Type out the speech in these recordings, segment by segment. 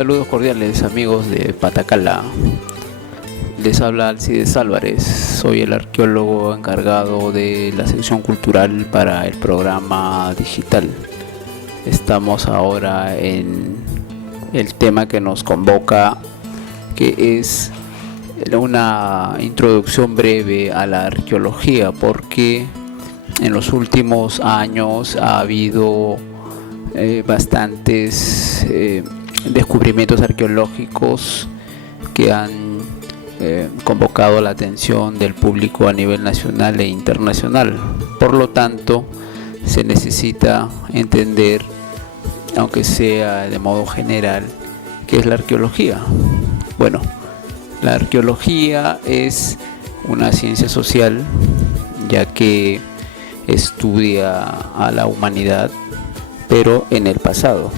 Saludos cordiales amigos de Patacala. Les habla Alcides Álvarez. Soy el arqueólogo encargado de la sección cultural para el programa digital. Estamos ahora en el tema que nos convoca, que es una introducción breve a la arqueología, porque en los últimos años ha habido bastantes descubrimientos arqueológicos que han convocado la atención del público a nivel nacional e internacional. Por lo tanto, se necesita entender, aunque sea de modo general, qué es la arqueología. Bueno, la arqueología es una ciencia social, ya que estudia a la humanidad, pero en el pasado.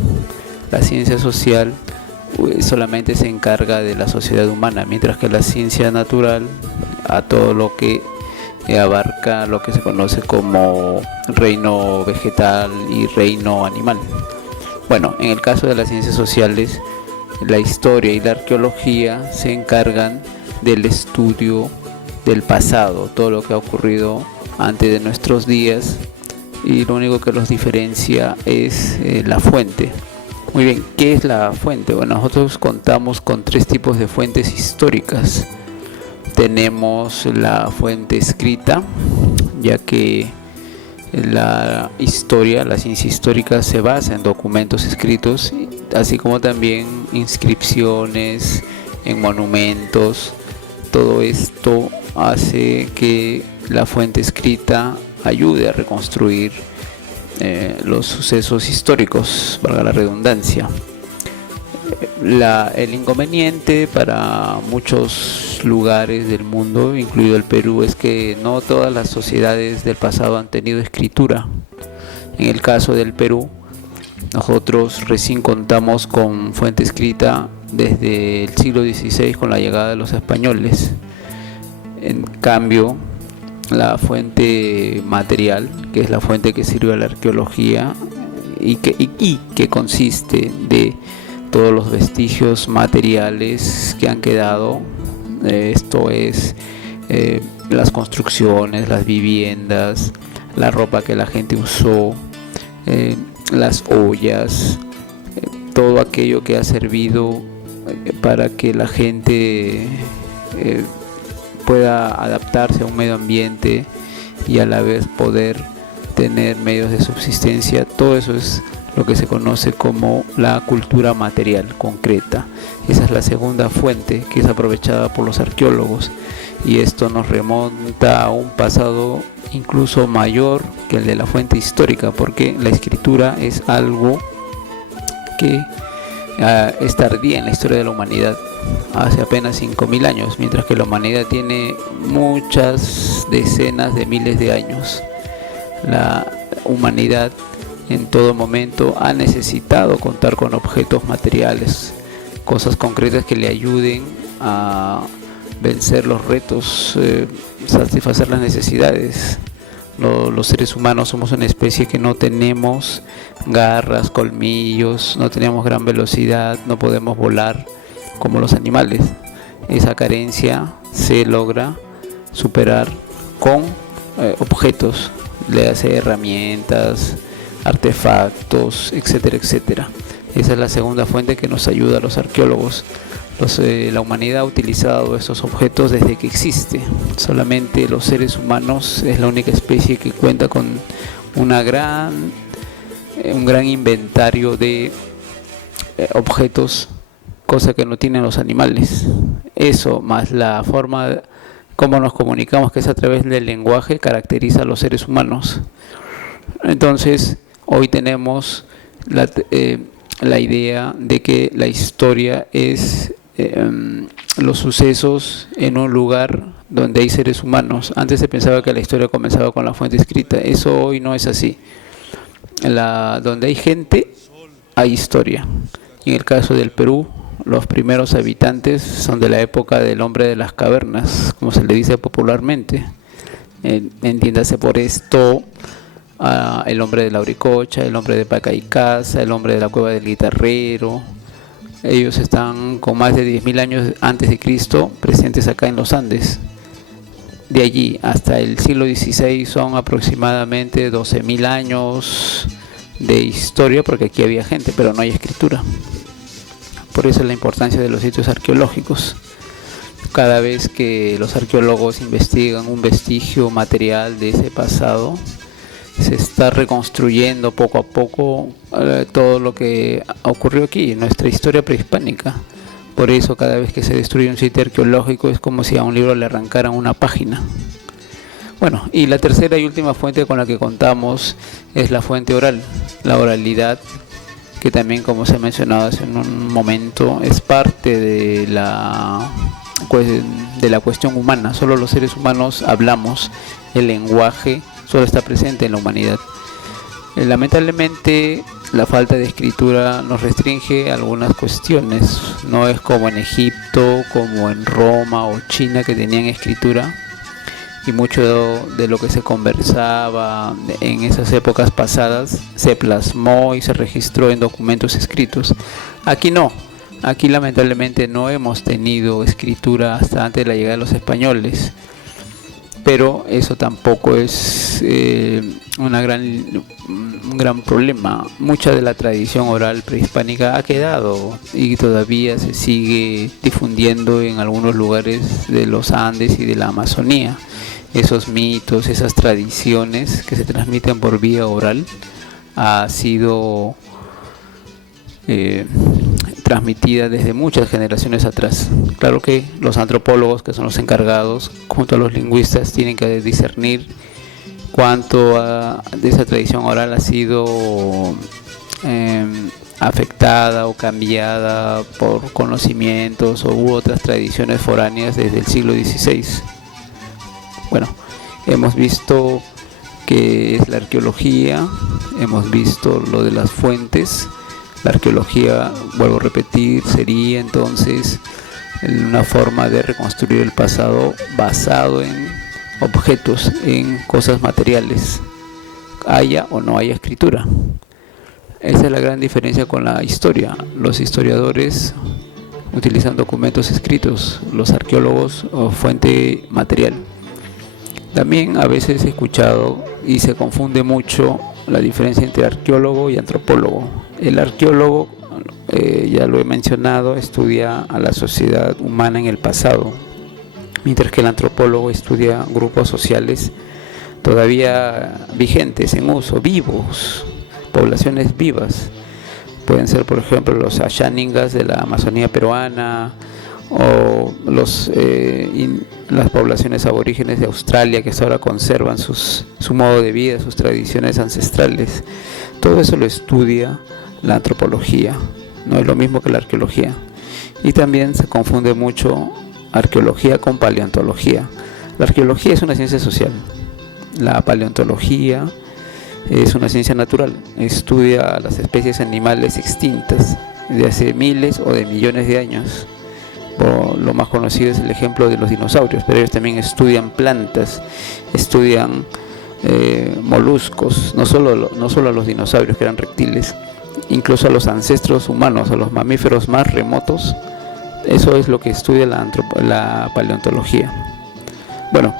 La ciencia social solamente se encarga de la sociedad humana, mientras que la ciencia natural a todo lo que abarca lo que se conoce como reino vegetal y reino animal. Bueno, en el caso de las ciencias sociales, la historia y la arqueología se encargan del estudio del pasado, todo lo que ha ocurrido antes de nuestros días, y lo único que los diferencia es la fuente. Muy bien, ¿qué es la fuente? Bueno, nosotros contamos con tres tipos de fuentes históricas. Tenemos la fuente escrita, ya que la historia, la ciencia histórica se basa en documentos escritos, así como también inscripciones en monumentos. Todo esto hace que la fuente escrita ayude a reconstruir los sucesos históricos, valga la redundancia. El inconveniente para muchos lugares del mundo, incluido el Perú, es que no todas las sociedades del pasado han tenido escritura. En el caso del Perú, nosotros recién contamos con fuente escrita desde el siglo XVI, con la llegada de los españoles. En cambio, la fuente material, que es la fuente que sirve a la arqueología y que consiste de todos los vestigios materiales que han quedado, esto es las construcciones, las viviendas, la ropa que la gente usó, las ollas, todo aquello que ha servido para que la gente pueda adaptarse a un medio ambiente y a la vez poder tener medios de subsistencia. Todo eso es lo que se conoce como la cultura material concreta. Esa es la segunda fuente que es aprovechada por los arqueólogos, y esto nos remonta a un pasado incluso mayor que el de la fuente histórica, porque la escritura es algo que es tardía en la historia de la humanidad, hace apenas 5.000 años, mientras que la humanidad tiene muchas decenas de miles de años. La humanidad en todo momento ha necesitado contar con objetos materiales, cosas concretas que le ayuden a vencer los retos, satisfacer las necesidades. Los seres humanos somos una especie que no tenemos garras, colmillos, no tenemos gran velocidad, no podemos volar como los animales. Esa carencia se logra superar con objetos, le hace herramientas, artefactos, etcétera, etcétera. Esa es la segunda fuente que nos ayuda a los arqueólogos. La humanidad ha utilizado estos objetos desde que existe. Solamente los seres humanos es la única especie que cuenta con un gran inventario de objetos, cosa que no tienen los animales. Eso, más la forma como nos comunicamos, que es a través del lenguaje, caracteriza a los seres humanos. Entonces, hoy tenemos la idea de que la historia es los sucesos en un lugar donde hay seres humanos. Antes se pensaba que la historia comenzaba con la fuente escrita. Eso hoy no es así. Donde hay gente, hay historia. En el caso del Perú, los primeros habitantes son de la época del hombre de las cavernas, como se le dice popularmente. Entiéndase por esto el hombre de la Auricocha, el hombre de Pacaycasa, el hombre de la cueva del Guitarrero, Ellos están con más de 10.000 años antes de Cristo presentes acá en los Andes. De allí hasta el siglo XVI son aproximadamente 12.000 años de historia, porque aquí había gente, pero no hay escritura. Por eso es la importancia de los sitios arqueológicos. Cada vez que los arqueólogos investigan un vestigio material de ese pasado, se está reconstruyendo poco a poco todo lo que ocurrió aquí, en nuestra historia prehispánica. Por eso cada vez que se destruye un sitio arqueológico es como si a un libro le arrancaran una página. Bueno, y la tercera y última fuente con la que contamos es la fuente oral, la oralidad, que también, como se ha mencionado hace un momento, es parte de la cuestión humana. Solo los seres humanos hablamos, el lenguaje solo está presente en la humanidad. Lamentablemente la falta de escritura nos restringe algunas cuestiones. No es como en Egipto, como en Roma o China, que tenían escritura, y mucho de lo que se conversaba en esas épocas pasadas se plasmó y se registró en documentos escritos. Aquí no. Aquí lamentablemente no hemos tenido escritura hasta antes de la llegada de los españoles, pero eso tampoco es un gran problema. Mucha de la tradición oral prehispánica ha quedado y todavía se sigue difundiendo en algunos lugares de los Andes y de la Amazonía. Esos mitos, esas tradiciones que se transmiten por vía oral ha sido transmitida desde muchas generaciones atrás. Claro que los antropólogos, que son los encargados, junto a los lingüistas, tienen que discernir cuánto de esa tradición oral ha sido afectada o cambiada por conocimientos u otras tradiciones foráneas desde el siglo XVI. Bueno, hemos visto qué es la arqueología, hemos visto lo de las fuentes. La arqueología, vuelvo a repetir, sería entonces una forma de reconstruir el pasado basado en objetos, en cosas materiales, haya o no haya escritura. Esa es la gran diferencia con la historia. Los historiadores utilizan documentos escritos, los arqueólogos fuente material. También a veces he escuchado y se confunde mucho la diferencia entre arqueólogo y antropólogo. El arqueólogo, ya lo he mencionado, estudia a la sociedad humana en el pasado, mientras que el antropólogo estudia grupos sociales todavía vigentes, en uso, vivos, poblaciones vivas. Pueden ser, por ejemplo, los Ashaningas de la Amazonía peruana, o las poblaciones aborígenes de Australia, que hasta ahora conservan su modo de vida, sus tradiciones ancestrales. Todo eso lo estudia la antropología, no es lo mismo que la arqueología. Y también se confunde mucho arqueología con paleontología. La arqueología es una ciencia social, la paleontología es una ciencia natural, estudia las especies animales extintas de hace miles o de millones de años. Lo más conocido es el ejemplo de los dinosaurios, pero ellos también estudian plantas, estudian moluscos, no solo a los dinosaurios, que eran reptiles, incluso a los ancestros humanos, a los mamíferos más remotos. Eso es lo que estudia la paleontología. Bueno,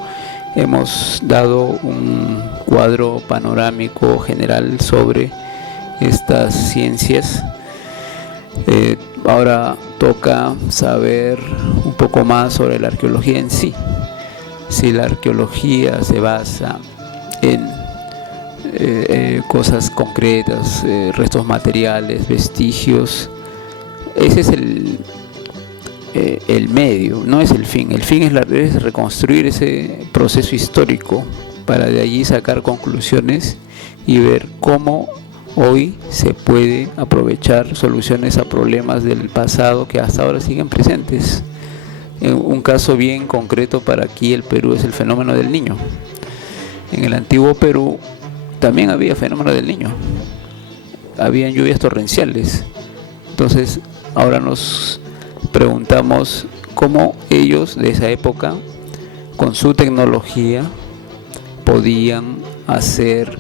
hemos dado un cuadro panorámico general sobre estas ciencias. Ahora toca saber un poco más sobre la arqueología en sí. Si la arqueología se basa en cosas concretas, restos materiales, vestigios, ese es el medio, no es el fin. El fin es reconstruir ese proceso histórico para de allí sacar conclusiones y ver cómo hoy se puede aprovechar soluciones a problemas del pasado que hasta ahora siguen presentes. Un caso bien concreto para aquí el Perú es el fenómeno del Niño. En el antiguo Perú también había fenómeno del Niño, habían lluvias torrenciales. Entonces ahora nos preguntamos cómo ellos de esa época, con su tecnología, podían hacer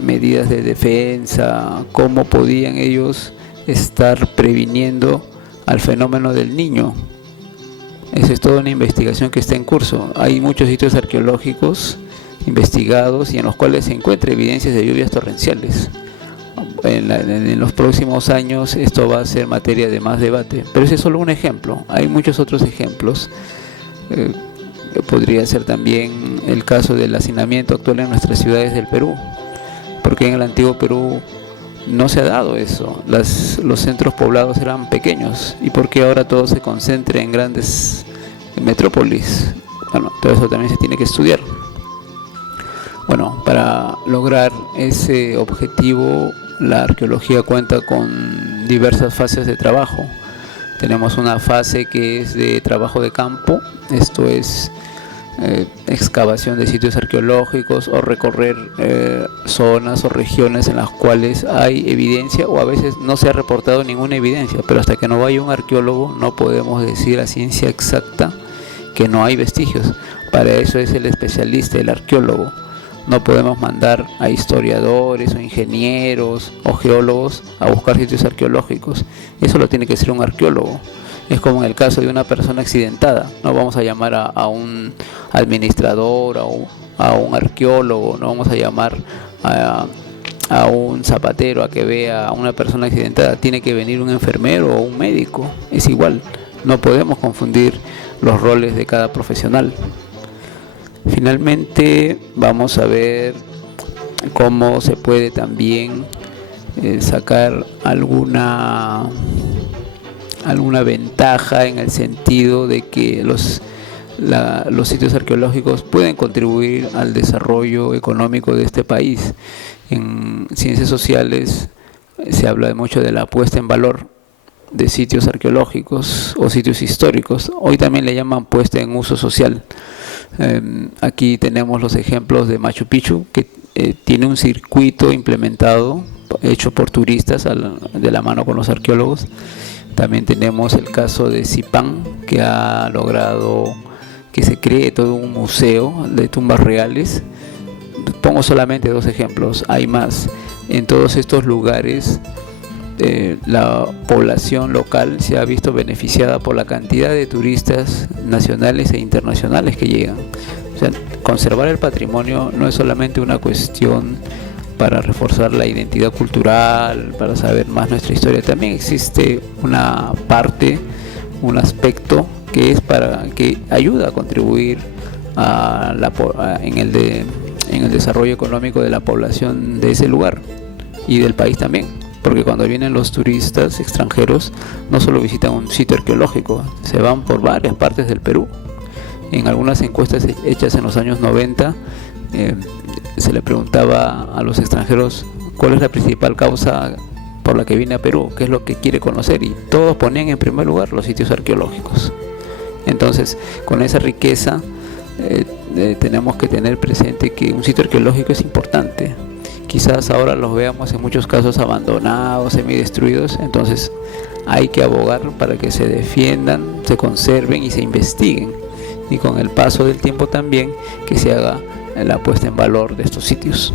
medidas de defensa, cómo podían ellos estar previniendo al fenómeno del Niño. Esa es toda una investigación que está en curso. Hay muchos sitios arqueológicos investigados y en los cuales se encuentra evidencias de lluvias torrenciales. En los próximos años esto va a ser materia de más debate, pero ese es solo un ejemplo. Hay muchos otros ejemplos. Podría ser también el caso del hacinamiento actual en nuestras ciudades del Perú, porque en el antiguo Perú no se ha dado eso. Los centros poblados eran pequeños, y porque ahora todo se concentra en grandes metrópolis. Bueno, todo eso también se tiene que estudiar. Bueno, para lograr ese objetivo, la arqueología cuenta con diversas fases de trabajo. Tenemos una fase que es de trabajo de campo, esto es excavación de sitios arqueológicos o recorrer zonas o regiones en las cuales hay evidencia, o a veces no se ha reportado ninguna evidencia, pero hasta que no vaya un arqueólogo no podemos decir a ciencia exacta que no hay vestigios. Para eso es el especialista, el arqueólogo. No podemos mandar a historiadores o ingenieros o geólogos a buscar sitios arqueológicos. Eso lo tiene que ser un arqueólogo. Es como en el caso de una persona accidentada. No vamos a llamar a un administrador, a un arqueólogo, no vamos a llamar a un zapatero a que vea a una persona accidentada. Tiene que venir un enfermero o un médico. Es igual. No podemos confundir los roles de cada profesional. Finalmente vamos a ver cómo se puede también sacar alguna ventaja en el sentido de que los sitios arqueológicos pueden contribuir al desarrollo económico de este país. En ciencias sociales se habla mucho de la puesta en valor de sitios arqueológicos o sitios históricos. Hoy también le llaman puesta en uso social. Aquí tenemos los ejemplos de Machu Picchu, que tiene un circuito implementado, hecho por turistas de la mano con los arqueólogos. También tenemos el caso de Zipán, que ha logrado que se cree todo un museo de tumbas reales. Pongo solamente dos ejemplos, hay más. En todos estos lugares la población local se ha visto beneficiada por la cantidad de turistas nacionales e internacionales que llegan. O sea, conservar el patrimonio no es solamente una cuestión para reforzar la identidad cultural, para saber más nuestra historia. También existe una parte, un aspecto que es que ayuda a contribuir en el desarrollo económico de la población de ese lugar y del país también. Porque cuando vienen los turistas extranjeros no solo visitan un sitio arqueológico, se van por varias partes del Perú. En algunas encuestas hechas en los años 90 se le preguntaba a los extranjeros cuál es la principal causa por la que viene a Perú, qué es lo que quiere conocer, y todos ponían en primer lugar los sitios arqueológicos. Entonces, con esa riqueza tenemos que tener presente que un sitio arqueológico es importante. Quizás ahora los veamos en muchos casos abandonados, semidestruidos, entonces hay que abogar para que se defiendan, se conserven y se investiguen, y con el paso del tiempo también que se haga la puesta en valor de estos sitios.